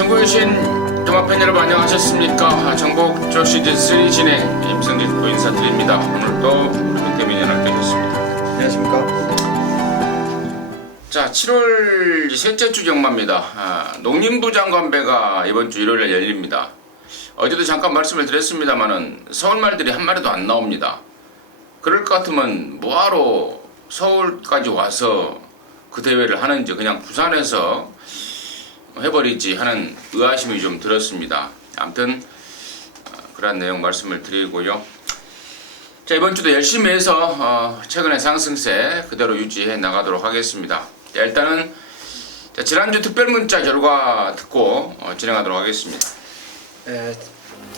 전국에 계신 경마팬 여러분 안녕하셨습니까? 정복 조 시즌3 진행 임승진 부 인사드립니다. 오늘도 우리 민태민이 함께하셨습니다. 안녕하십니까? 자, 7월 셋째 주 경마입니다. 농림부 장관배가 이번 주 일요일에 열립니다. 어제도 잠깐 말씀을 드렸습니다만은 서울 말들이 한 마리도 안 나옵니다. 그럴 것 같으면 뭐하러 서울까지 와서 그 대회를 하는지 그냥 부산에서 해버리지 하는 의아심이 좀 들었습니다. 아무튼 그런 내용 말씀을 드리고요. 자, 이번 주도 열심히 해서 최근의 상승세 그대로 유지해 나가도록 하겠습니다. 자, 일단은 지난주 특별문자 결과 듣고 진행하도록 하겠습니다.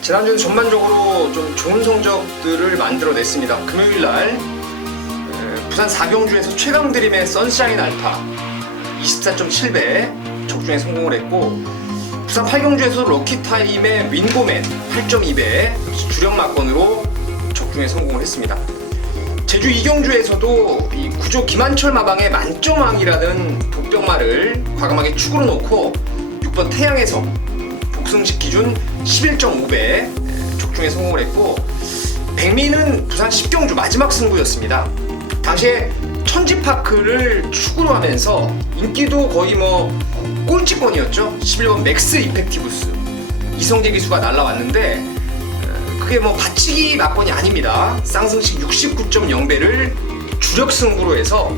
지난주는 전반적으로 좀 좋은 성적들을 만들어냈습니다. 금요일날 부산 4경주에서 최강드림의 선샤인 알파 24.7배 적중에 성공을 했고, 부산 8경주에서 럭키타임의 윈고맨 8.2배 주력 막건으로 적중에 성공을 했습니다. 제주 2경주에서도 이 구조 김한철 마방의 만점왕이라는 독병마를 과감하게 축으로 놓고 6번 태양에서 복승식 기준 11.5배 적중에 성공을 했고, 백미는 부산 10경주 마지막 승부였습니다. 당시에 천지파크를 축으로 하면서 인기도 거의 꼴찌권이었죠. 11번 맥스 이펙티브스 이성재 기수가 날라왔는데 그게 받치기 막건이 아닙니다. 쌍승식 69.0배를 주력 승부로 해서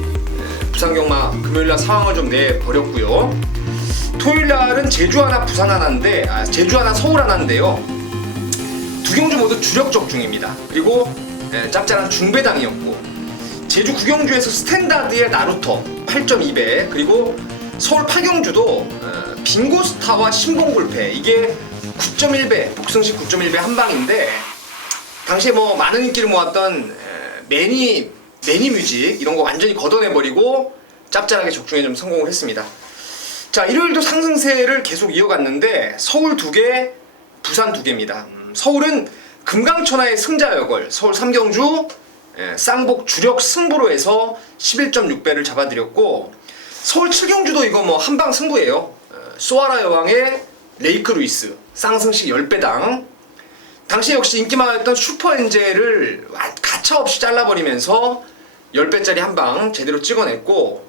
부산경마 금요일날 상황을 좀 내버렸고요. 토요일날은 제주 하나 부산 하나인데 제주 하나 서울 하나인데요. 두 경주 모두 주력 적중입니다. 그리고 짭짤한 중배당이었고, 제주 9경주에서 스탠다드의 나루터 8.2배, 그리고 서울 8경주도 빙고스타와 신봉불패 이게 9.1배 복승식 9.1배 한방인데, 당시에 많은 인기를 모았던 매니뮤직 이런 거 완전히 걷어내버리고 짭짤하게 적중에 좀 성공을 했습니다. 자, 일요일도 상승세를 계속 이어갔는데 서울 2개, 부산 2개입니다. 서울은 금강천하의 승자여걸 서울 3경주 쌍복 주력 승부로 해서 11.6배를 잡아드렸고, 서울 7경주도 이거 한방 승부예요. 소아라 여왕의 레이크 루이스 쌍승식 10배당, 당시 역시 인기 많았던 슈퍼엔젤을 가차없이 잘라버리면서 10배짜리 한방 제대로 찍어냈고,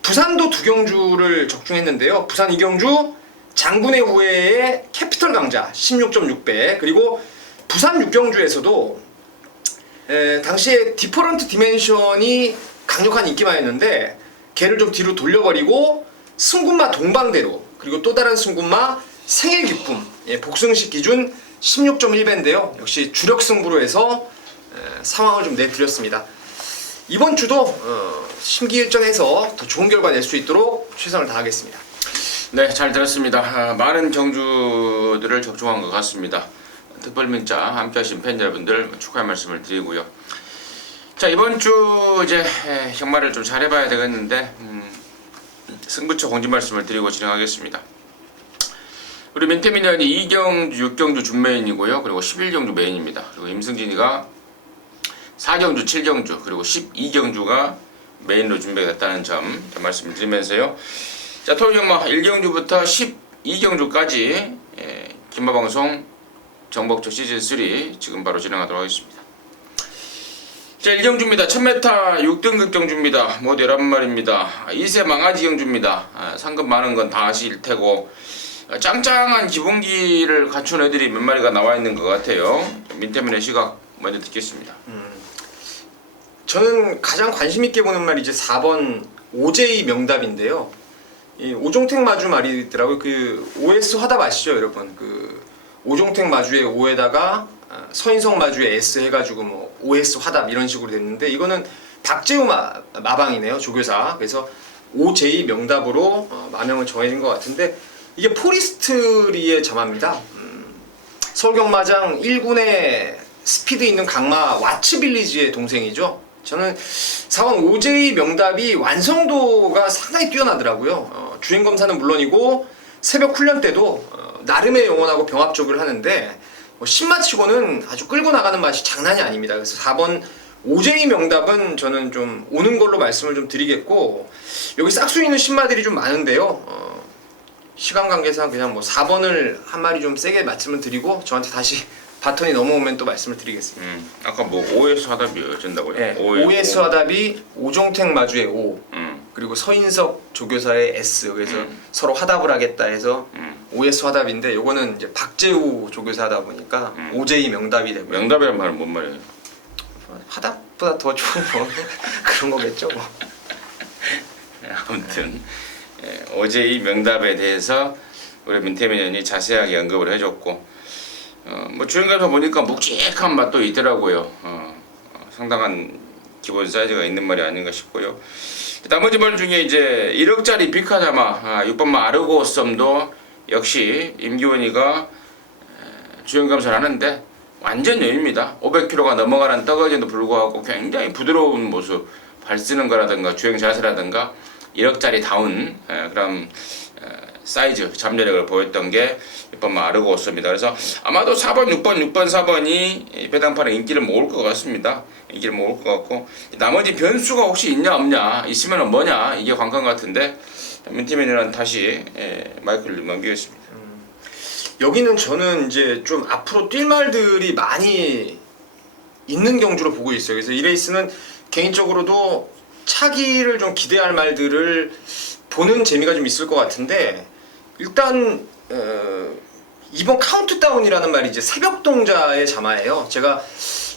부산도 2경주를 적중했는데요. 부산 2경주 장군의 후예의 캐피털 강자 16.6배, 그리고 부산 6경주에서도 당시에 디퍼런트 디멘션이 강력한 인기마였는데 걔를 좀 뒤로 돌려버리고 승군마 동방대로, 그리고 또 다른 승군마 생일 기쁨 복승식 기준 16.1배인데요. 역시 주력 승부로 해서 상황을 좀 내드렸습니다. 이번 주도 심기일전해서 더 좋은 결과 낼 수 있도록 최선을 다하겠습니다. 네, 잘 들었습니다. 많은 경주들을 적중한 것 같습니다. 특별문자 함께하신 팬 여러분들 축하의 말씀을 드리고요. 자, 이번 주 이제 경마를 좀 잘해봐야 되겠는데 승부처 공지 말씀을 드리고 진행하겠습니다. 우리 민태민이 2경주, 6경주 준메인이고요. 그리고 11경주 메인입니다. 그리고 임승진이가 4경주, 7경주, 그리고 12경주가 메인으로 준비가 됐다는 점 말씀을 드리면서요. 자, 토요일 경마 1경주부터 12경주까지 김마방송 정복조 시즌3 지금 바로 진행하도록 하겠습니다. 자, 1경주입니다. 1000m 6등급 경주입니다. 모두 11마리입니다. 2세 망아지 경주입니다. 상금 많은 건 다 아실 테고 짱짱한 기본기를 갖춘 애들이 몇 마리가 나와 있는 것 같아요. 민태민의 시각 먼저 듣겠습니다. 저는 가장 관심 있게 보는 말이 이제 4번 OJ 명답인데요. 이 오종택 마주 말이더라고요. 그 OS 화답 아시죠, 여러분? 그 오종택 마주의 O에다가 서인성 마주의 S 해가지고 OS 화답 이런 식으로 됐는데, 이거는 박재우 마방이네요, 조교사. 그래서 OJ 명답으로 마명을 정해진 것 같은데, 이게 포리스트리의 자마입니다. 서울경마장 1군의 스피드 있는 강마 와츠빌리지의 동생이죠. 저는 4번 OJ 명답이 완성도가 상당히 뛰어나더라고요. 주행검사는 물론이고 새벽 훈련 때도 나름의 영혼하고 병합적을 하는데 신마치고는 아주 끌고 나가는 맛이 장난이 아닙니다. 그래서 4번 OJ 명답은 저는 좀 오는 걸로 말씀을 좀 드리겠고, 여기 싹수 있는 신마들이 좀 많은데요. 시간 관계상 그냥 뭐 4번을 한 마리 좀 세게 말씀을 드리고 저한테 다시 바톤이 넘어오면 또 말씀을 드리겠습니다. 아까 뭐 OS 하답이 어쩐다고요? 네, OS 화답이 오종택 마주의 O 그리고 서인석 조교사의 S 여기서 서로 화답을 하겠다 해서 OS 화답인데 요거는 이제 박재우 조교사 하다 보니까 OJ 명답이 되고요. 명답이란 말은 뭔 말이에요? 화답보다 더 좋은 뭐 그런 거겠죠. 뭐. 아무튼 OJ 명답에 대해서 우리 민태민 의원이 자세하게 언급을 해줬고 뭐 주행감사 보니까 묵직한 맛도 있더라고요. 상당한 기본 사이즈가 있는 말이 아닌가 싶고요. 나머지 말 중에 이제 1억짜리 비카자마 6번마 아르고 썸도 역시 임기원이가 주행감사를 하는데 완전 여유입니다. 500km가 넘어가는 떡어진도 불구하고 굉장히 부드러운 모습, 발 쓰는 거라든가 주행 자세라든가 1억짜리 다운 그런 사이즈 잠재력을 보였던 게 6번마 아르고 썸입니다. 그래서 아마도 4번, 6번, 4번이 배당판에 인기를 모을 것 같습니다. 인기를 모을 것 같고 나머지 변수가 혹시 있냐 없냐 있으면 뭐냐 이게 관건 같은데 민팀에는 다시 마이크를 넘기겠습니다. 여기는 저는 이제 좀 앞으로 뛸 말들이 많이 있는 경주로 보고 있어요. 그래서 이 레이스는 개인적으로도 차기를 좀 기대할 말들을 보는 재미가 좀 있을 것 같은데 일단 이번 카운트다운이라는 말이 이제 새벽동자의 자마예요. 제가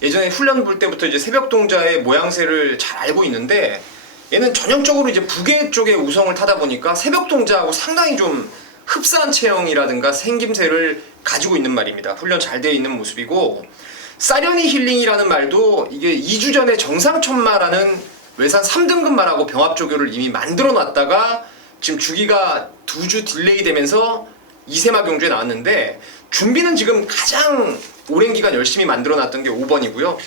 예전에 훈련 볼 때부터 이제 새벽동자의 모양새를 잘 알고 있는데 얘는 전형적으로 이제 북해 쪽의 우성을 타다 보니까 새벽동자하고 상당히 좀 흡사한 체형이라든가 생김새를 가지고 있는 말입니다. 훈련 잘 되어 있는 모습이고 사려니 힐링이라는 말도 이게 2주 전에 정상천마라는 외산 3등급 말하고 병합 조교를 이미 만들어 놨다가 지금 주기가 2주 딜레이 되면서 이세마 경주에 나왔는데 준비는 지금 가장 오랜 기간 열심히 만들어 놨던 게 5번이고요.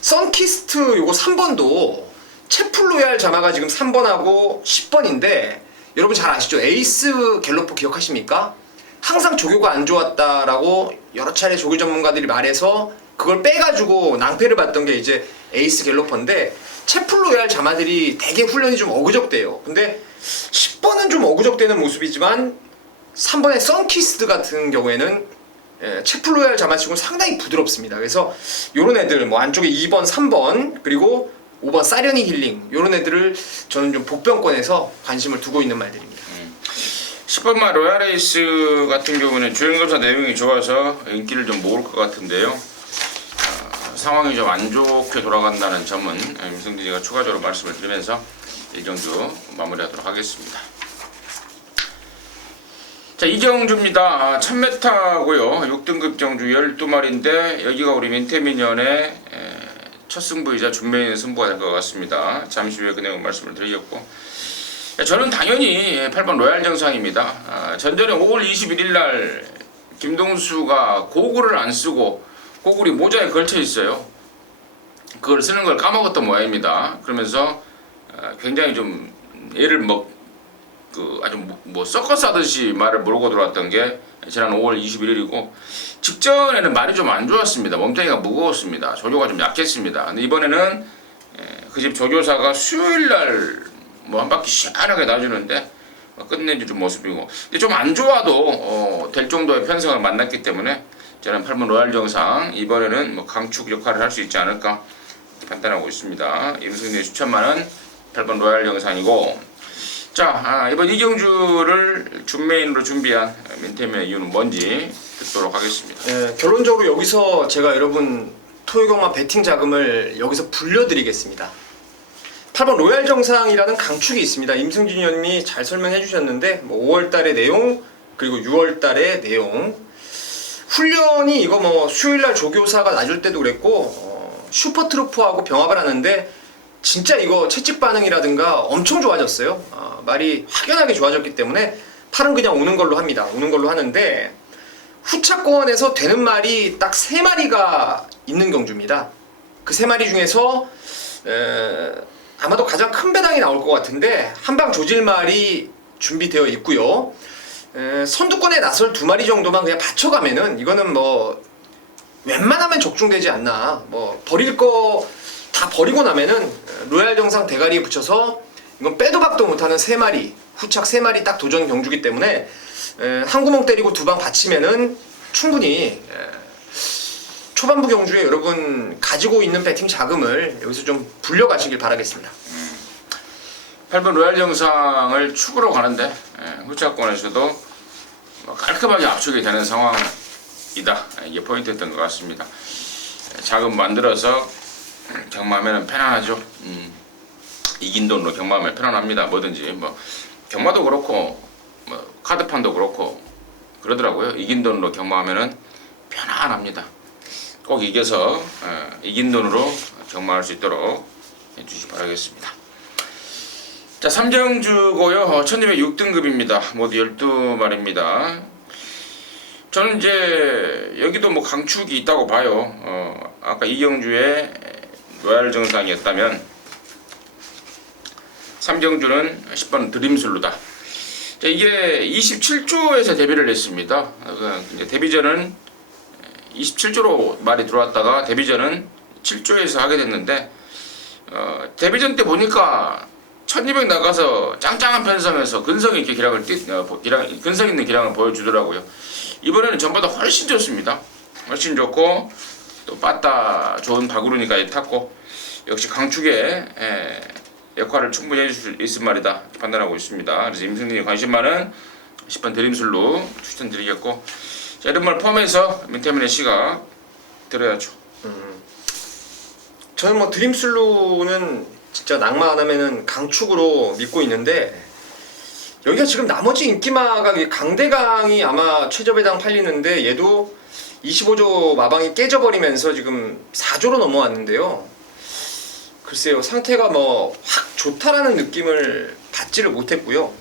선키스트 요거 3번도 채플로얄 자마가 지금 3번하고 10번인데 여러분 잘 아시죠? 에이스 갤로퍼 기억하십니까? 항상 조교가 안 좋았다라고 여러 차례 조교 전문가들이 말해서 그걸 빼가지고 낭패를 봤던 게 이제 에이스 갤로퍼인데 채플로얄 자마들이 되게 훈련이 좀 어그적대요. 근데 10번은 좀 어그적대는 모습이지만 3번의 선키스트 같은 경우에는 채플로얄 자마치고는 상당히 부드럽습니다. 그래서 요런 애들 뭐 안쪽에 2번, 3번 그리고 5번 사려니 힐링 요런 애들을 저는 좀 복병권에서 관심을 두고 있는 말들입니다. 10번마 로얄에이스 같은 경우는 주행검사 내용이 좋아서 인기를 좀 모을 것 같은데요. 상황이 좀 안 좋게 돌아간다는 점은 임성진이가 추가적으로 말씀을 드리면서 일경주 마무리하도록 하겠습니다. 자, 이경주입니다. 1000m고요. 6등급 경주 12마리인데 여기가 우리 민태민연의 첫 승부이자 준비의 승부가 될 것 같습니다. 잠시 후에 그 내용 말씀을 드리겠고 저는 당연히 8번 로얄 정상입니다. 전전에 5월 21일 날 김동수가 고글을 안 쓰고 고글이 모자에 걸쳐 있어요. 그걸 쓰는 걸 까먹었던 모양입니다. 그러면서 굉장히 좀 얘를 아주 섞어서 하듯이 말을 몰고 들어왔던 게 지난 5월 21일이고 직전에는 말이 좀 안 좋았습니다. 몸뚱이가 무거웠습니다. 조교가 좀 약했습니다. 근데 이번에는 그 집 조교사가 수요일 날 뭐 한 바퀴 시원하게 놔주는데 끝내주는 모습이고 근데 좀 안 좋아도 될 정도의 편성을 만났기 때문에 저는 8번 로얄 정상 이번에는 뭐 강축 역할을 할 수 있지 않을까 판단하고 있습니다. 임승리의 추천만은 8번 로얄 정상이고 자 이번 이경주를 준메인으로 준비한 민태민의 이유는 뭔지 듣도록 하겠습니다. 결론적으로 여기서 제가 여러분 토요경마 베팅 자금을 여기서 불려드리겠습니다. 8번 로얄 정상이라는 강축이 있습니다. 임승진 의원님이 잘 설명해 주셨는데 뭐 5월달의 내용 그리고 6월달의 내용 훈련이 이거 뭐 수요일날 조교사가 놔줄 때도 그랬고 슈퍼트루프하고 병합을 하는데 진짜 이거 채찍 반응이라든가 엄청 좋아졌어요. 말이 확연하게 좋아졌기 때문에 팔은 그냥 오는 걸로 합니다. 오는 걸로 하는데 후차권에서 되는 말이 딱 3마리가 있는 경주입니다. 그 3마리 중에서 아마도 가장 큰 배당이 나올 것 같은데 한방 조질 말이 준비되어 있고요. 선두권에 나설 2마리 정도만 그냥 받쳐가면은 이거는 뭐 웬만하면 적중되지 않나. 뭐 버릴 거 다 버리고 나면은 로얄 정상 대가리에 붙여서 이건 빼도 박도 못하는 3마리 후착 3마리 딱 도전 경주기 때문에 한 구멍 때리고 두 방 받치면은 충분히 초반부 경주에 여러분 가지고 있는 배팅 자금을 여기서 좀 불려가시길 바라겠습니다. 8번 로얄 정상을 축으로 가는데 후차권에서도 깔끔하게 압축이 되는 상황이다. 이게 포인트였던 것 같습니다. 자금 만들어서 경마하면 편안하죠. 이긴 돈으로 경마하면 편안합니다. 뭐든지 뭐 경마도 그렇고 뭐 카드판도 그렇고 그러더라고요. 이긴 돈으로 경마하면은 편안합니다. 꼭 이겨서 이긴 돈으로 경마할 수 있도록 해주시기 바라겠습니다. 자, 3정주고요. 1206등급입니다. 모두 12마리입니다. 저는 이제 여기도 뭐 강축이 있다고 봐요. 아까 이경주의 로얄 정상이었다면 3정주는 10번 드림슬루다. 자, 이게 27조에서 데뷔를 했습니다. 이제 데뷔전은 27조로 말이 들어왔다가 데뷔전은 7조에서 하게 됐는데 데뷔전 때 보니까 1200 나가서 짱짱한 편성에서 근성 있게 근성 있는 기량을 보여주더라고요. 이번에는 전보다 훨씬 좋습니다. 훨씬 좋고 또 빠따 좋은 바구르니까지 탔고 역시 강축의 역할을 충분히 해줄 수 있을 말이다 판단하고 있습니다. 그래서 임승진이 관심 많은 10번 드림슬로 추천드리겠고, 자, 이런 말 포함해서 민태민의 시각 들어야죠. 저는 뭐 드림슬로는 진짜 낭만 안 하면은 강축으로 믿고 있는데, 여기가 지금 나머지 인기마가 강대강이 아마 최저배당 팔리는데 얘도 25조 마방이 깨져버리면서 지금 4조로 넘어왔는데요. 글쎄요, 상태가 뭐 확 좋다라는 느낌을 받지를 못했고요.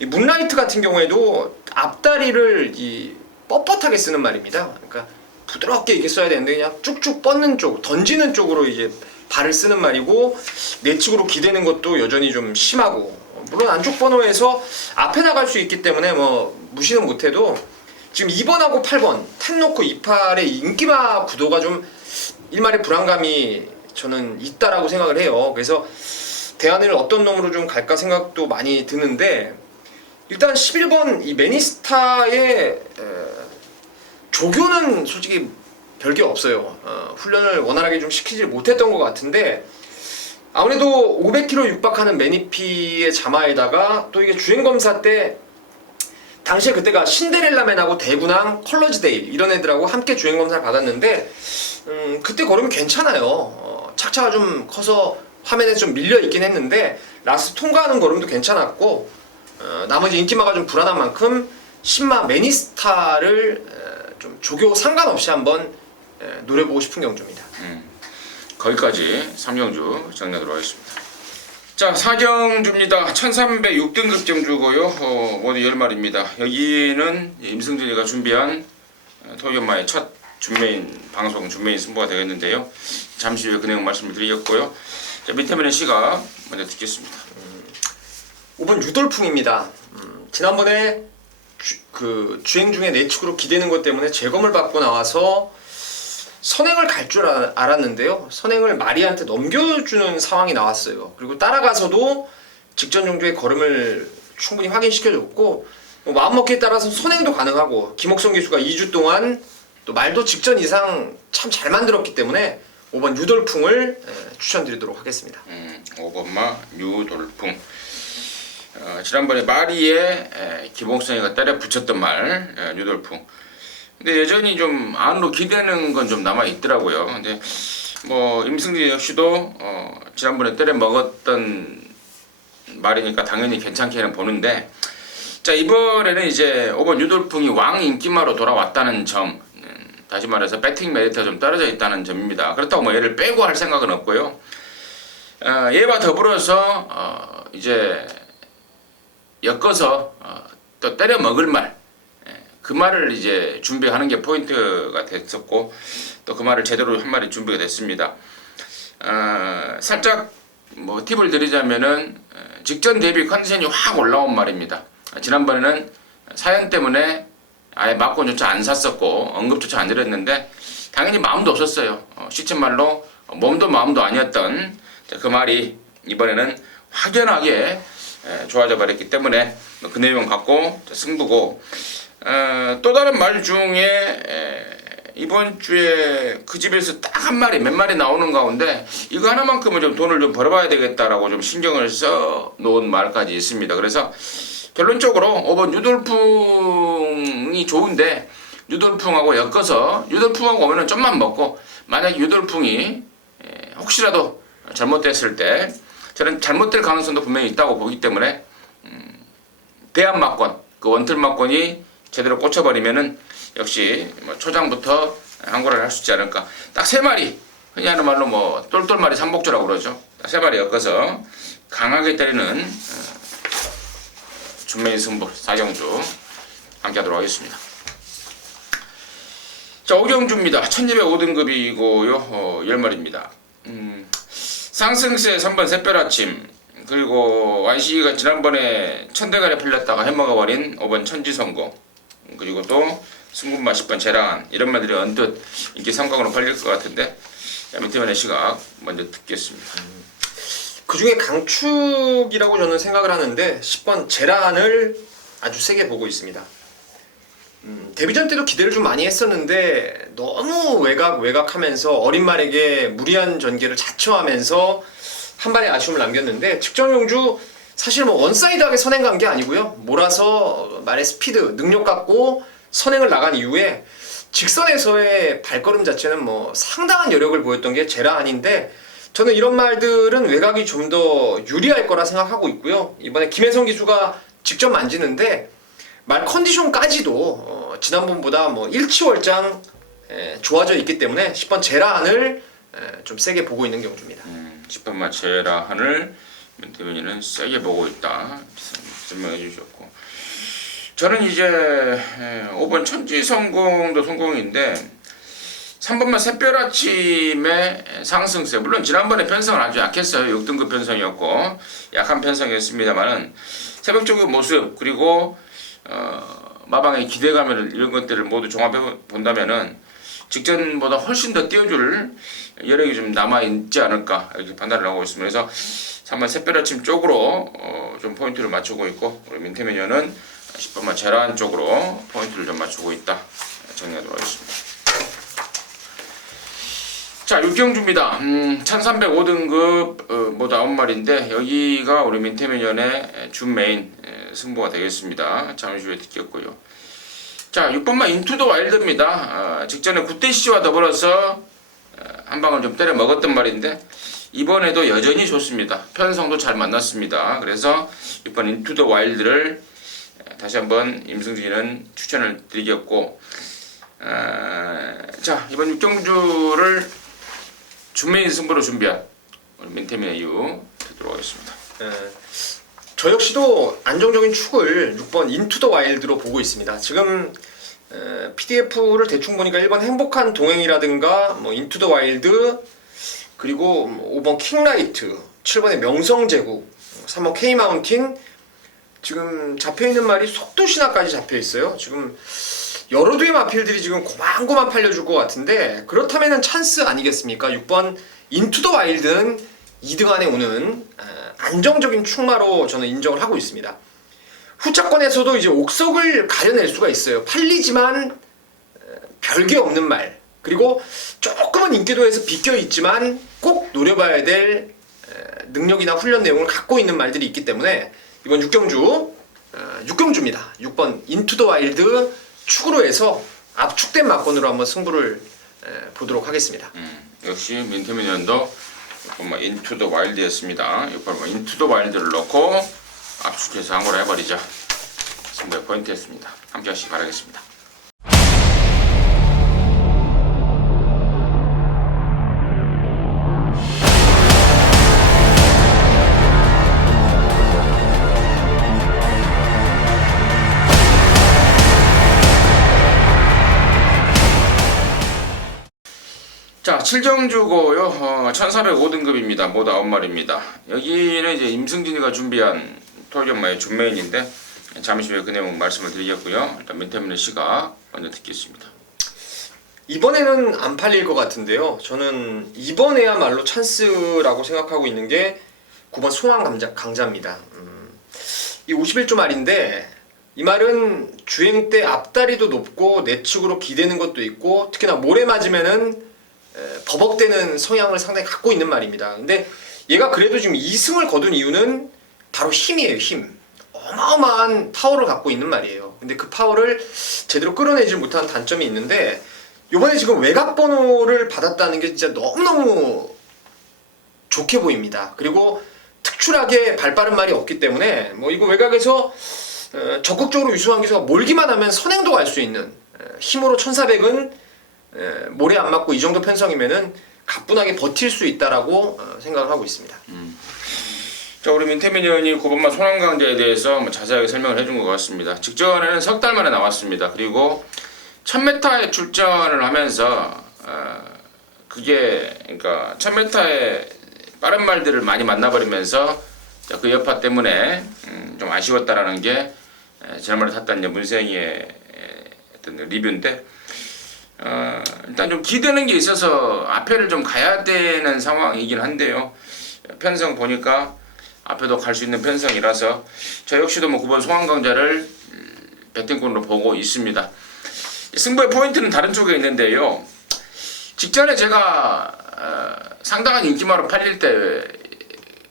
이 문라이트 같은 경우에도 앞다리를 뻣뻣하게 쓰는 말입니다. 그러니까 부드럽게 이렇게 써야 되는데 그냥 쭉쭉 뻗는 쪽, 던지는 쪽으로 이제 발을 쓰는 말이고, 내측으로 기대는 것도 여전히 좀 심하고, 물론 안쪽 번호에서 앞에 나갈 수 있기 때문에 뭐 무시는 못해도 지금 2번하고 8번 텐놓고 28의 인기마 구도가 좀 일말의 불안감이 저는 있다라고 생각을 해요. 그래서 대안을 어떤 놈으로 좀 갈까 생각도 많이 드는데, 일단 11번 이 매니스타의 조교는 솔직히 별게 없어요. 훈련을 원활하게 좀 시키지 못했던 것 같은데, 아무래도 500km 육박하는 매니피의 자마에다가 또 이게 주행검사 때 당시에 그때가 신데렐라맨하고 대군항, 컬러즈데일 이런 애들하고 함께 주행검사를 받았는데, 그때 걸으면 괜찮아요. 착차가 좀 커서 화면에 좀 밀려있긴 했는데 라스트 통과하는 걸음도 괜찮았고, 나머지 인기마가 좀 불안한 만큼 신마 매니스타를 좀 조교 상관없이 한번 노려보고 싶은 경주입니다. 거기까지 3경주 정리하도록 하겠습니다. 자, 4경주입니다. 1306등급 정주고요. 모두 10마리입니다. 여기는 임승준이가 준비한 토요연마의 첫 준메인 방송, 준메인 승부가 되겠는데요. 잠시 후에 그 내용 말씀을 드리겠고요. 자, 민태민의 시각 먼저 듣겠습니다. 5번 유돌풍입니다. 지난번에 주행 중에 내측으로 기대는 것 때문에 재검을 받고 나와서 선행을 갈 줄 알았는데요. 선행을 마리한테 넘겨주는 상황이 나왔어요. 그리고 따라가서도 직전 정도의 걸음을 충분히 확인시켜줬고, 마음먹기에 따라서 선행도 가능하고, 김옥성 기수가 2주 동안 또 말도 직전 이상 참 잘 만들었기 때문에 5번 유돌풍을 추천드리도록 하겠습니다. 5번마 유돌풍. 지난번에 마리에 김옥성이가 때려 붙였던 말 유돌풍. 근데 여전히 좀 안으로 기대는 건 좀 남아 있더라고요. 근데 뭐 임승진 역시도 지난번에 때려 먹었던 말이니까 당연히 괜찮게는 보는데, 자, 이번에는 이제 5번 유돌풍이 왕 인기마로 돌아왔다는 점, 다시 말해서 배팅 메리트가 좀 떨어져 있다는 점입니다. 그렇다고 뭐 얘를 빼고 할 생각은 없고요. 얘와 더불어서 이제 엮어서 또 때려 먹을 말, 그 말을 이제 준비하는 게 포인트가 됐었고, 또 그 말을 제대로 한 마리 준비가 됐습니다. 살짝 뭐 팁을 드리자면은 직전 대비 컨디션이 확 올라온 말입니다. 지난번에는 사연 때문에 아예 막고조차 안 샀었고 언급조차 안 드렸는데 당연히 마음도 없었어요. 시쳇말로 몸도 마음도 아니었던 그 말이 이번에는 확연하게 좋아져 버렸기 때문에 그 내용 갖고 승부고, 또 다른 말 중에 이번 주에 그 집에서 딱 한 마리, 몇 마리 나오는 가운데 이거 하나만큼은 좀 돈을 좀 벌어봐야 되겠다라고 좀 신경을 써 놓은 말까지 있습니다. 그래서 결론적으로 5번 유돌풍이 좋은데 유돌풍하고 엮어서 유돌풍하고 오면은 좀만 먹고, 만약 유돌풍이 혹시라도 잘못됐을 때, 저는 잘못될 가능성도 분명히 있다고 보기 때문에 대안막권, 그 원틀막권이 제대로 꽂혀버리면은 역시 뭐 초장부터 항고를 할 수 있지 않을까. 딱 3마리, 흔히 하는 말로 뭐 똘똘마리 삼복주라고 그러죠. 딱 3마리 엮어서 강하게 때리는 준메인 승부 4경주 함께 하도록 하겠습니다. 자, 5경주입니다. 1205등급이고요. 10마리입니다. 상승세 3번 샛별아침, 그리고 YC가 지난번에 천대가리 풀렸다가 해먹어버린 5번 천지성공, 그리고 또 승군마 10번 재랑한, 이런 말들이 언뜻 인기 삼각으로 팔릴 것 같은데 민태면의 시각 먼저 듣겠습니다. 그 중에 강축이라고 저는 생각을 하는데 10번 재란을 아주 세게 보고 있습니다. 데뷔전 때도 기대를 좀 많이 했었는데 너무 외곽하면서 어린 말에게 무리한 전개를 자처하면서 한 발의 아쉬움을 남겼는데, 측정용주 사실 뭐 원사이드하게 선행 간 게 아니고요. 몰아서 말의 스피드, 능력 갖고 선행을 나간 이후에 직선에서의 발걸음 자체는 뭐 상당한 여력을 보였던 게 제라한인데, 저는 이런 말들은 외곽이 좀 더 유리할 거라 생각하고 있고요. 이번에 김혜성 기수가 직접 만지는데 말 컨디션까지도 지난번보다 뭐 일치월장 좋아져 있기 때문에 10번 제라한을 좀 세게 보고 있는 경주입니다. 10번 제라한을 민태면이는 세게 보고 있다 설명해 주셨고, 저는 이제 5번 천지성공도 성공인데 3번만 샛별아침의 상승세, 물론 지난번에 편성은 아주 약했어요. 6등급 편성이었고 약한 편성이었습니다만은 새벽적인 모습, 그리고 마방의 기대감을 이런 것들을 모두 종합해 본다면은 직전보다 훨씬 더 띄워줄 여력이 좀 남아있지 않을까, 이렇게 판단을 하고 있습니다. 그래서 3번 샛별아침 쪽으로 좀 포인트를 맞추고 있고, 우리 민태면은 10번만 제라한 쪽으로 포인트를 좀 맞추고 있다, 정리하도록 하겠습니다. 자, 6경주입니다. 1305등급 모두 9마리인데 여기가 우리 민태면연의 준 메인 승부가 되겠습니다. 잠시 후에 듣겠고요. 자, 6번만 인투더 와일드입니다. 직전에 굿대시와 더불어서 한 방을 좀 때려 먹었던 말인데 이번에도 여전히 좋습니다. 편성도 잘 만났습니다. 그래서 6번 인투더 와일드를 다시 한번 임승진은 추천을 드리겠고, 자, 이번 6경주를 준메인 승부로 준비한 민태민의 이유 듣도록 하겠습니다. 저 역시도 안정적인 축을 6번 인투 더 와일드로 보고 있습니다. 지금 PDF를 대충 보니까 1번 행복한 동행이라든가 뭐 인투 더 와일드, 그리고 5번 킹라이트, 7번의 명성제국, 3번 K마운틴, 지금 잡혀있는 말이 속도신화까지 잡혀있어요. 지금 여러 두의 마필들이 지금 고만고만 팔려줄 것 같은데, 그렇다면 찬스 아니겠습니까? 6번 인투 더 와일드는 2등 안에 오는 안정적인 축마로 저는 인정을 하고 있습니다. 후차권에서도 이제 옥석을 가려낼 수가 있어요. 팔리지만 별게 없는 말, 그리고 조금은 인기도에서 비껴있지만 꼭 노려봐야 될 능력이나 훈련 내용을 갖고 있는 말들이 있기 때문에 이번 6경주입니다. 6번 인투 더 와일드 축으로 해서 압축된 막권으로 한번 승부를 보도록 하겠습니다. 역시 민태민연도 인투 더 와일드였습니다. 이번 인투 더 와일드를 넣고 압축해서 항고를 해버리자 승부의 포인트였습니다. 함께 하시기 바라겠습니다. 자, 7경주고요. 1405등급입니다. 모두 9마리입니다. 여기는 이제 임승진이가 준비한 토요경마의 준메인인데 잠시 후에 그 내용 말씀을 드리겠고요. 일단 민태민의 시각 먼저 듣겠습니다. 이번에는 안 팔릴 것 같은데요. 저는 이번에야말로 찬스라고 생각하고 있는 게 9번 송황강자입니다. 이 51조 말인데 이 말은 주행 때 앞다리도 높고 내측으로 기대는 것도 있고 특히나 모래 맞으면은 버벅대는 성향을 상당히 갖고 있는 말입니다. 근데 얘가 그래도 지금 2승을 거둔 이유는 바로 힘이에요. 힘. 어마어마한 파워를 갖고 있는 말이에요. 근데 그 파워를 제대로 끌어내지 못한 단점이 있는데 요번에 지금 외곽 번호를 받았다는 게 진짜 너무너무 좋게 보입니다. 그리고 특출하게 발빠른 말이 없기 때문에 뭐 이거 외곽에서 적극적으로 유수환 기수가 몰기만 하면 선행도 갈 수 있는 힘으로 1400은 모래 안 맞고 이 정도 편성이면은 가뿐하게 버틸 수 있다라고 생각을 하고 있습니다. 자, 우리 민태민 의원이 고번마 손한강제에 대해서 뭐 자세하게 설명을 해준 것 같습니다. 직전에는 석 달 만에 나왔습니다. 그리고 1000m에 출전을 하면서 그게 그러니까 1000m에 빠른 말들을 많이 만나버리면서 그 여파 때문에 좀 아쉬웠다라는 게 지난번에 탔던 이제 문생이의 어떤 리뷰인데 일단 좀 기대는 게 있어서 앞에를 좀 가야 되는 상황이긴 한데요. 편성 보니까 앞에도 갈 수 있는 편성이라서 저 역시도 뭐 9번 송한강자를 배팅권으로 보고 있습니다. 승부의 포인트는 다른 쪽에 있는데요. 직전에 제가 상당한 인기마로 팔릴 때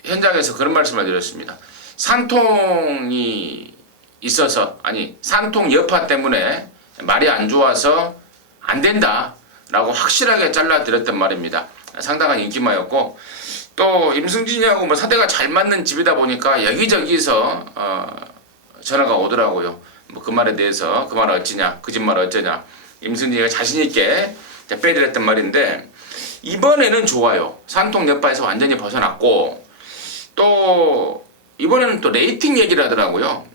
현장에서 그런 말씀을 드렸습니다. 산통이 있어서 산통 여파 때문에 말이 안 좋아서 안 된다라고 확실하게 잘라드렸단 말입니다. 상당한 인기마였고 또 임승진이하고 뭐 사대가 잘 맞는 집이다 보니까 여기저기서 전화가 오더라고요. 뭐 그 말에 대해서 그 말 어찌냐, 그 집 말 어쩌냐. 임승진이가 자신 있게 빼드렸단 말인데 이번에는 좋아요. 산통 여파에서 완전히 벗어났고 또 이번에는 또 레이팅 얘기를 하더라고요.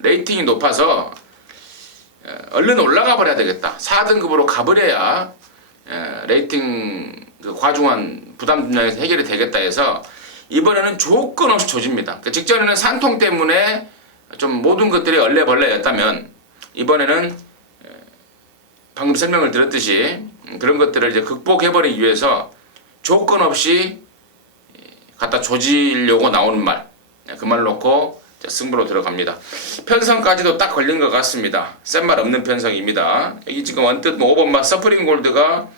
레이팅이 높아서 얼른 올라가 버려야 되겠다. 4등급으로 가버려야 레이팅 그 과중한 부담 분야에서 해결이 되겠다 해서 이번에는 조건 없이 조집니다. 그러니까 직전에는 산통 때문에 좀 모든 것들이 얼레벌레였다면 이번에는 방금 설명을 드렸듯이 그런 것들을 이제 극복해버리기 위해서 조건 없이 갖다 조지려고 나오는 말, 그 말 놓고 승부로 들어갑니다. 편성까지도 딱 걸린 것 같습니다. 센 말 없는 편성입니다. 여기 지금 언뜻 뭐 5번마 서프링 골드가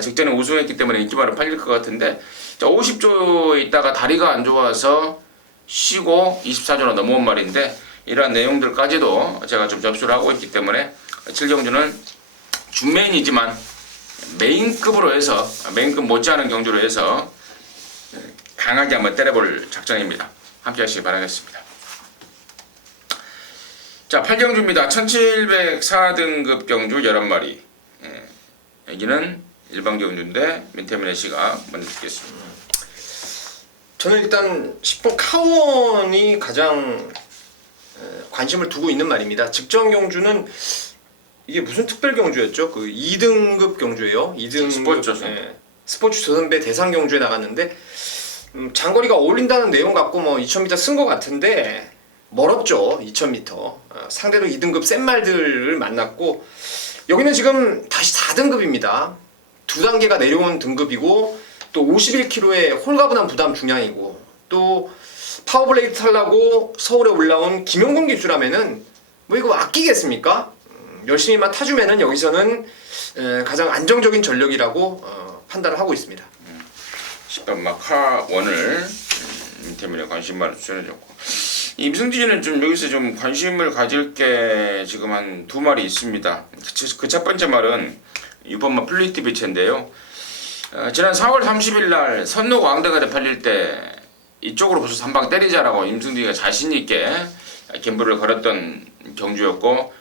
직전에 우승했기 때문에 인기말로 팔릴 것 같은데 50조에 있다가 다리가 안 좋아서 쉬고 24조로 넘어온 말인데 이러한 내용들까지도 제가 좀 접수를 하고 있기 때문에 7경주는 준메인이지만 메인급으로 해서 메인급 못지않은 경주로 해서 강하게 한번 때려볼 작정입니다. 함께 하시기 바라겠습니다. 자, 8경주입니다. 1704등급 경주 11마리. 여기는 일반 경주인데 민태민의 시각 먼저 듣겠습니다. 저는 일단 10번 카원이 가장 관심을 두고 있는 말입니다. 직전 경주는 이게 무슨 특별 경주였죠? 그 2등급 경주예요. 2등급 스포츠 조선배 대상 경주에 나갔는데 장거리가 어울린다는 내용 갖고 뭐 2000m 쓴 것 같은데 멀었죠. 2000m. 상대로 2등급 센 말들을 만났고 여기는 지금 다시 4등급입니다. 두 단계가 내려온 등급이고 또 51kg의 홀가분한 부담 중량이고 또 파워블레이드 타려고 서울에 올라온 김용곤 기수라면은 뭐 이거 아끼겠습니까? 열심히만 타주면은 여기서는 가장 안정적인 전력이라고 판단을 하고 있습니다. 10번 마카원을 민태민의 관심만을 추천해줬고 임승진은 좀 여기서 좀 관심을 가질 게 지금 한 두 마리 있습니다. 그 첫 번째 말은 6번마 플리티 비체인데요. 지난 4월 30일 날 선로 광대가에 팔릴 때 이쪽으로 벌써 한 방 때리자라고 임승진이가 자신 있게 갬블을 걸었던 경주였고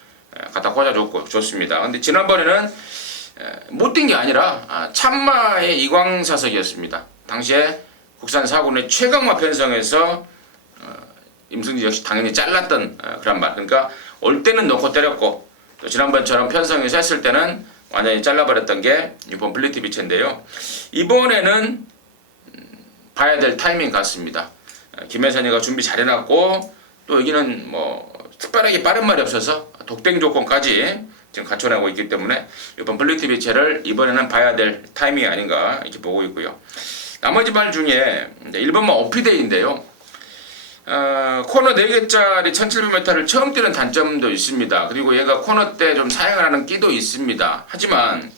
갖다 꽂아줬고 좋습니다. 근데 지난번에는 못 뛴 게 아니라 참마의 이광사석이었습니다. 당시에 국산 4군의 최강마 편성에서 임승진 역시 당연히 잘랐던 그런 말. 그러니까 올 때는 놓고 때렸고 또 지난번처럼 편성에서 했을 때는 완전히 잘라버렸던 게 이번 플리티 비체인데요. 이번에는 봐야 될 타이밍 같습니다. 김혜선이가 준비 잘 해놨고 또 여기는 뭐 특별하게 빠른 말이 없어서 독땡 조건까지 지금 갖춰내고 있기 때문에 이번 플리티 비체를 이번에는 봐야 될 타이밍이 아닌가 이렇게 보고 있고요. 나머지 말 중에 1번만 오피데이인데요. 코너 4개짜리 1700m를 처음 뛰는 단점도 있습니다. 그리고 얘가 코너 때 좀 사용을 하는 끼도 있습니다. 하지만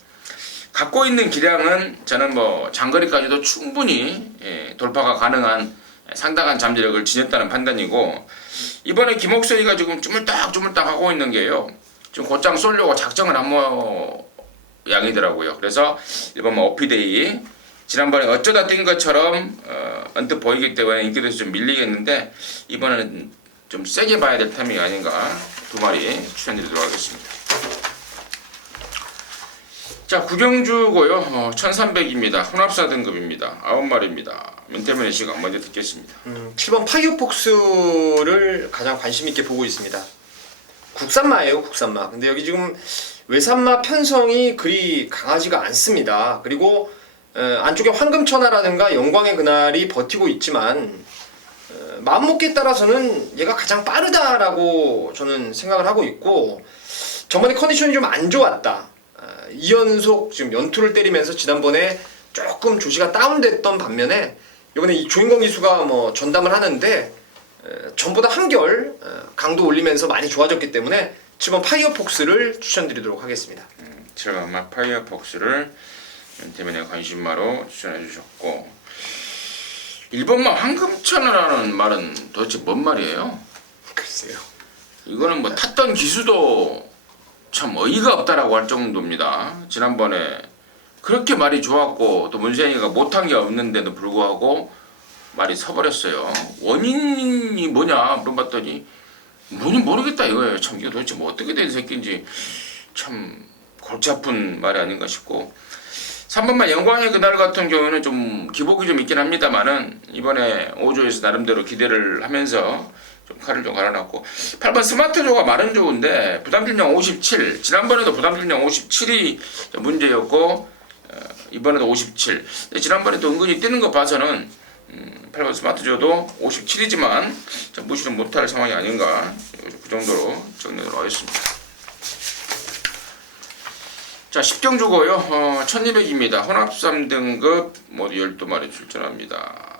갖고 있는 기량은 저는 뭐 장거리까지도 충분히 돌파가 가능한 상당한 잠재력을 지녔다는 판단이고, 이번에 김옥선이가 지금 쭈물딱 하고 있는 게요, 지금 곧장 쏠려고 작정을 한 모양이더라고요. 그래서 이번 뭐 오피데이 지난번에 어쩌다 뛴 것처럼 언뜻 보이기 때문에 인기도에서 좀 밀리겠는데, 이번에는 좀 세게 봐야 될 타이밍이 아닌가, 2마리 추천드리도록 하겠습니다. 자, 구경주고요. 1300입니다. 혼합사 등급입니다. 9마리입니다. 민태면의 시간 먼저 듣겠습니다. 7번 파이어폭스를 가장 관심 있게 보고 있습니다. 국산마예요, 국산마. 근데 여기 지금 외산마 편성이 그리 강하지가 않습니다. 그리고 안쪽에 황금천하라든가 영광의 그날이 버티고 있지만, 마음먹기에 따라서는 얘가 가장 빠르다라고 저는 생각을 하고 있고, 저번에 컨디션이 좀 안 좋았다. 2연속 지금 연투를 때리면서 지난번에 조금 조시가 다운됐던 반면에, 이번에 이 조인권 기수가 뭐 전담을 하는데 전보다 한결 강도 올리면서 많이 좋아졌기 때문에 7번 파이어폭스를 추천드리도록 하겠습니다. 7번 파이어폭스를 대면의 관심마로 추천해 주셨고, 1번마 황금천하라는 말은 도대체 뭔 말이에요? 글쎄요. 이거는 뭐 탔던 기수도 참 어이가 없다라고 할 정도입니다. 지난번에 그렇게 말이 좋았고 또 문세영이가 못한 게 없는데도 불구하고 말이 서버렸어요. 원인이 뭐냐 물어봤더니 뭔지 모르겠다 이거예요. 참 이거 도대체 뭐 어떻게 된 새끼인지 참 골치 아픈 말이 아닌가 싶고, 3번만 영광의 그날 같은 경우는 좀 기복이 좀 있긴 합니다만은 이번에 5조에서 나름대로 기대를 하면서 좀 칼을 좀 갈아놨고, 8번 스마트조가 말은 좋은데 부담질량 57, 지난번에도 부담질량 57이 문제였고 이번에도 57. 지난번에도 은근히 뛰는 거 봐서는 8번 스마트조도 57이지만 무시는 못할 상황이 아닌가, 그 정도로 정리를 하겠습니다. 자, 10경주고요. 1200입니다. 혼합 3등급 모두 12마리 출전합니다.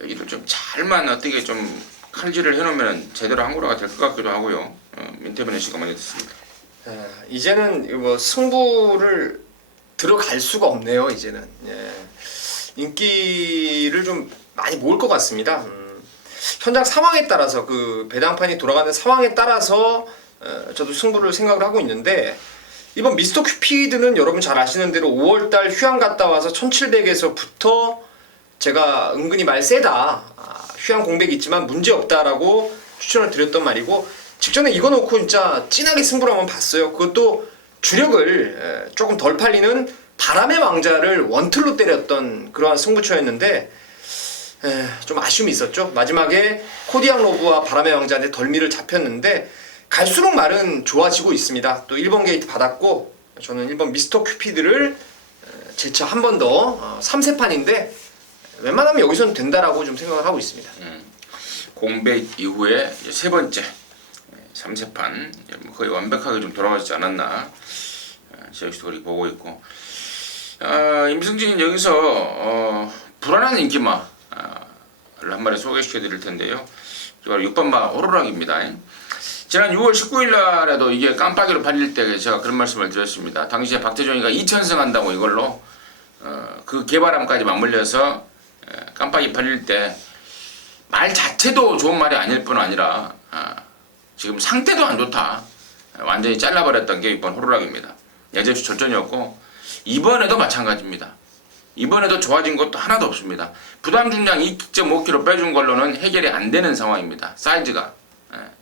여기를 좀 잘만 어떻게 좀 칼질을 해놓으면 제대로 한 거라가 될 것 같기도 하고요. 민태분의 시간 많이 듣습니다. 이제는 뭐 승부를 들어갈 수가 없네요. 이제는 인기를 좀 많이 모을 것 같습니다. 현장 상황에 따라서, 그 배당판이 돌아가는 상황에 따라서 저도 승부를 생각을 하고 있는데, 이번 미스터 큐피드는 여러분 잘 아시는 대로 5월달 휴양 갔다 와서 1700에서부터 제가 은근히 말 세다, 휴양 공백이 있지만 문제없다라고 추천을 드렸던 말이고, 직전에 이거 놓고 진짜 진하게 승부를 한번 봤어요. 그것도 주력을 조금 덜 팔리는 바람의 왕자를 원틀로 때렸던 그러한 승부처였는데, 좀 아쉬움이 있었죠. 마지막에 코디앙 로브와 바람의 왕자한테 덜미를 잡혔는데 갈수록 말은 좋아지고 있습니다. 또 1번 게이트 받았고, 저는 1번 미스터 큐피드를 재차 한 번 더 3세판인데 웬만하면 여기서는 된다라고 좀 생각을 하고 있습니다. 공백 이후에 세 번째 3세판 거의 완벽하게 좀 돌아가지 않았나, 제 역시도 그렇게 보고 있고, 임승진은 여기서 불안한 인기마를 한 마리 소개시켜 드릴 텐데요. 6번마 오로락입니다. 지난 6월 19일 날에도 이게 깜빡이로 팔릴 때 제가 그런 말씀을 드렸습니다. 당시에 박태종이가 2천승 한다고 이걸로 그 개발함까지 맞물려서 깜빡이 팔릴 때 말 자체도 좋은 말이 아닐 뿐 아니라 지금 상태도 안 좋다, 완전히 잘라버렸던 게 이번 호루락입니다. 예제수 절전이었고, 이번에도 마찬가지입니다. 이번에도 좋아진 것도 하나도 없습니다. 부담 중량 2.5kg 빼준 걸로는 해결이 안 되는 상황입니다. 사이즈가.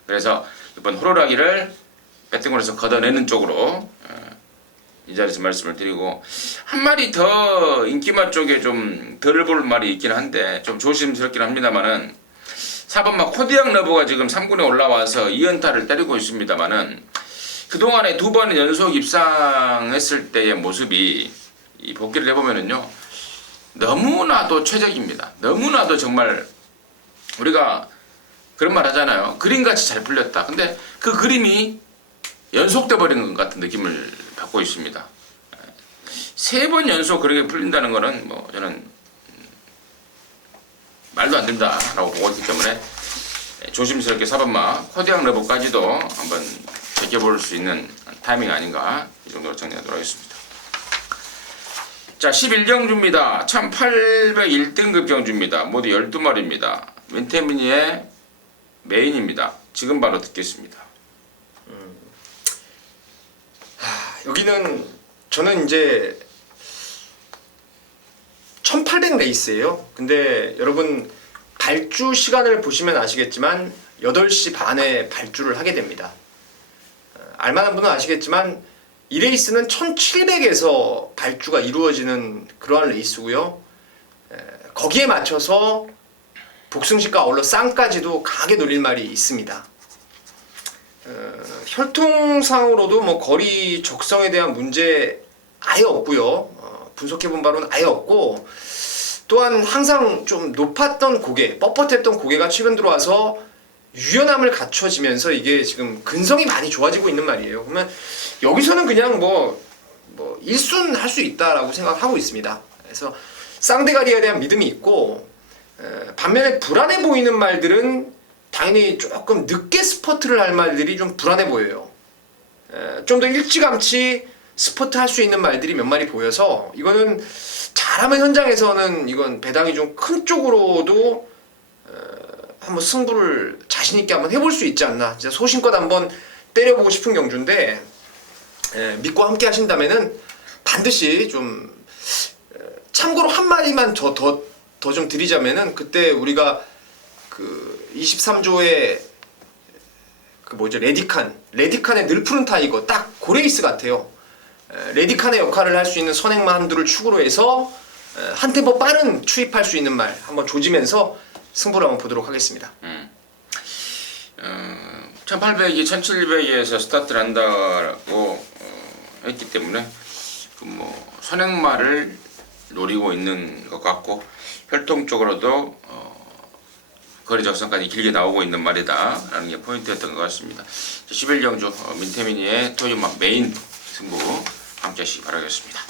그래서 이번 호루라기를 배팅홀에서 걷어내는 쪽으로 이 자리에서 말씀을 드리고, 한 마리 더 인기마 쪽에 좀 덜 볼 말이 있긴 한데 좀 조심스럽긴 합니다만은, 4번마 코디앙 러브가 지금 3군에 올라와서 2연타를 때리고 있습니다만은, 그동안에 2번 연속 입상했을 때의 모습이 이 복귀를 해보면은요, 너무나도 최적입니다. 너무나도 정말 우리가 그런 말 하잖아요. 그림같이 잘 풀렸다. 근데 그 그림이 연속돼 버리는 것 같은 느낌을 받고 있습니다. 3번 연속 그렇게 풀린다는 거는 뭐 저는 말도 안 된다라고 보고 있기 때문에 조심스럽게 사반마 코디앙 러버까지도 한번 지켜볼 수 있는 타이밍 아닌가, 이 정도로 정리하도록 하겠습니다. 자, 11경주입니다. 1801등급 경주입니다. 모두 12마리입니다. 윈테미니의 메인입니다. 지금 바로 듣겠습니다. 여기는 저는 이제 1800 레이스예요. 근데 여러분 발주 시간을 보시면 아시겠지만 8시 반에 발주를 하게 됩니다. 알만한 분은 아시겠지만 이 레이스는 1700에서 발주가 이루어지는 그러한 레이스고요. 거기에 맞춰서 복승식과 아울러 쌍까지도 강하게 놀릴 말이 있습니다. 혈통상으로도 뭐 거리 적성에 대한 문제 아예 없고요. 분석해본 바로는 아예 없고, 또한 항상 좀 높았던 고개, 뻣뻣했던 고개가 최근 들어와서 유연함을 갖춰지면서 이게 지금 근성이 많이 좋아지고 있는 말이에요. 그러면 여기서는 그냥 뭐 일순 할 수 있다라고 생각하고 있습니다. 그래서 쌍대가리에 대한 믿음이 있고, 반면에 불안해 보이는 말들은 당연히 조금 늦게 스퍼트를 할 말들이 좀 불안해 보여요. 좀 더 일찌감치 스퍼트 할 수 있는 말들이 몇 마리 보여서, 이거는 잘하면 현장에서는 이건 배당이 좀 큰 쪽으로도 한번 승부를 자신있게 한번 해볼 수 있지 않나. 진짜 소신껏 한번 때려보고 싶은 경주인데, 믿고 함께 하신다면은 반드시 좀, 참고로 한 마리만 더 좀 드리자면은, 그때 우리가 그 23조의 그 뭐죠, 레디칸의 늘푸른 타이거, 딱 그 레이스 같아요. 레디칸의 역할을 할 수 있는 선행마 한두를 축으로 해서 한 템포 빠른 추입할 수 있는 말 한번 조지면서 승부를 한번 보도록 하겠습니다. 1800이 1700에서 스타트를 한다고 했기 때문에 그 뭐 선행마를 노리고 있는 것 같고, 혈통적으로도 거리 적성까지 길게 나오고 있는 말이다 라는 게 포인트였던 것 같습니다. 11경주 민태민이의 토요마 메인 승부 함께 하시기 바라겠습니다.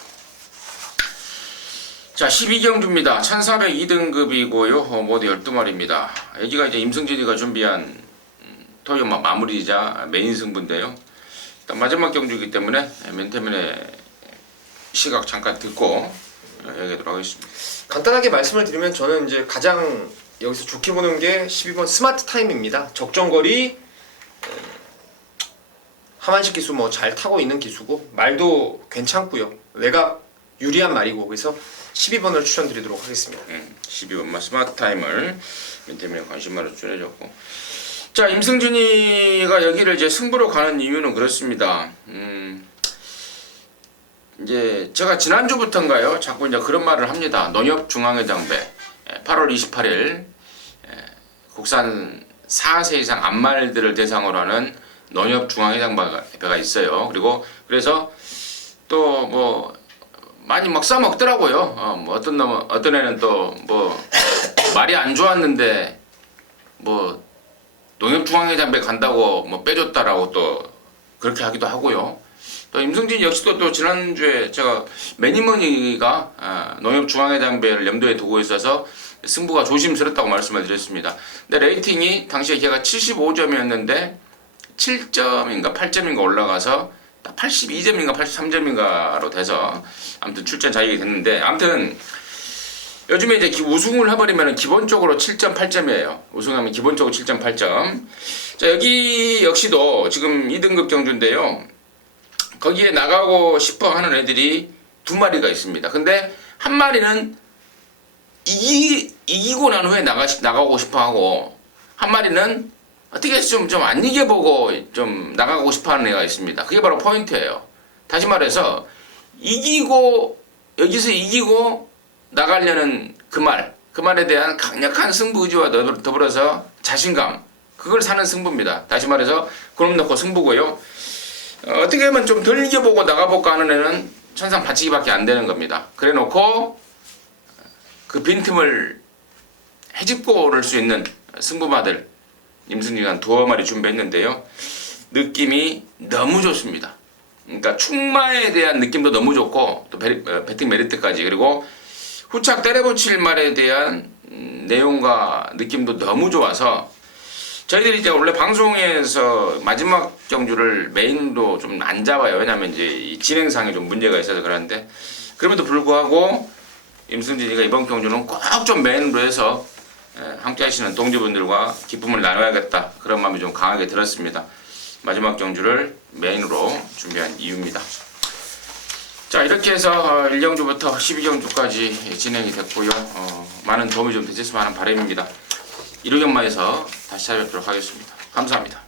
자, 12경주입니다. 1402등급이고요. 모두 12마리입니다. 여기가 이제 임승진이가 준비한 토요마 마무리이자 메인 승부인데요. 일단 마지막 경주이기 때문에 민태민의 시각 잠깐 듣고 얘기하도록 하겠습니다. 간단하게 말씀을 드리면 저는 이제 가장 여기서 좋게 보는 게 12번 스마트 타임입니다. 적정거리, 하만식 기수 뭐 잘 타고 있는 기수고, 말도 괜찮고요. 외곽 유리한 말이고, 그래서 12번을 추천드리도록 하겠습니다. 12번만 스마트 타임을 민태민의 관심마로 추천해줬고, 자, 임승준이가 여기를 이제 승부로 가는 이유는 그렇습니다. 이제 제가 지난주부터인가요? 자꾸 이제 그런 말을 합니다. 농협중앙회장배 8월 28일 국산 4세 이상 암말들을 대상으로 하는 농협중앙회장배가 있어요. 그리고 그래서 또 뭐 많이 막 싸먹더라고요. 뭐 어떤 애는 또 뭐 말이 안 좋았는데 뭐 농협중앙회장배 간다고 뭐 빼줬다라고 또 그렇게 하기도 하고요. 또 임승진 역시도 또 지난주에 제가 매니머니가 농협중앙회장배를 염두에 두고 있어서 승부가 조심스럽다고 말씀을 드렸습니다. 근데 레이팅이 당시에 걔가 75점이었는데 7점인가 8점인가 올라가서 82점인가 83점인가로 돼서 아무튼 출전 자격이 됐는데, 아무튼 요즘에 이제 우승을 해버리면 기본적으로 7점 8점이에요. 우승하면 기본적으로 7점 8점. 자, 여기 역시도 지금 2등급 경주인데요. 거기에 나가고 싶어 하는 애들이 2마리가 있습니다. 근데 한 마리는 이기고 난 후에 나가고 싶어 하고, 한 마리는 어떻게 해서 좀 안 이겨보고 좀 나가고 싶어 하는 애가 있습니다. 그게 바로 포인트예요. 다시 말해서, 여기서 이기고 나가려는 그 말에 대한 강력한 승부 의지와 더불어서 자신감, 그걸 사는 승부입니다. 다시 말해서, 그럼 놓고 승부고요. 어떻게 하면 좀 덜 이겨보고 나가볼까 하는 애는 천상 받치기밖에 안 되는 겁니다. 그래 놓고 그 빈틈을 헤집고 오를 수 있는 승부마들 임승진이 2마리 준비했는데요. 느낌이 너무 좋습니다. 그러니까 충마에 대한 느낌도 너무 좋고, 또 배팅 메리트까지, 그리고 후착 때려붙일 말에 대한 내용과 느낌도 너무 좋아서 저희들이 이제 원래 방송에서 마지막 경주를 메인도 좀 안 잡아요. 왜냐면 이제 이 진행상에 좀 문제가 있어서 그러는데, 그럼에도 불구하고 임승진이가 이번 경주는 꼭 좀 메인으로 해서 함께 하시는 동지분들과 기쁨을 나눠야겠다, 그런 마음이 좀 강하게 들었습니다. 마지막 경주를 메인으로 준비한 이유입니다. 자, 이렇게 해서 1경주부터 12경주까지 진행이 됐고요. 많은 도움이 좀 되셨으면 하는 바람입니다. 1호경마에서 다시 찾아뵙도록 하겠습니다. 감사합니다.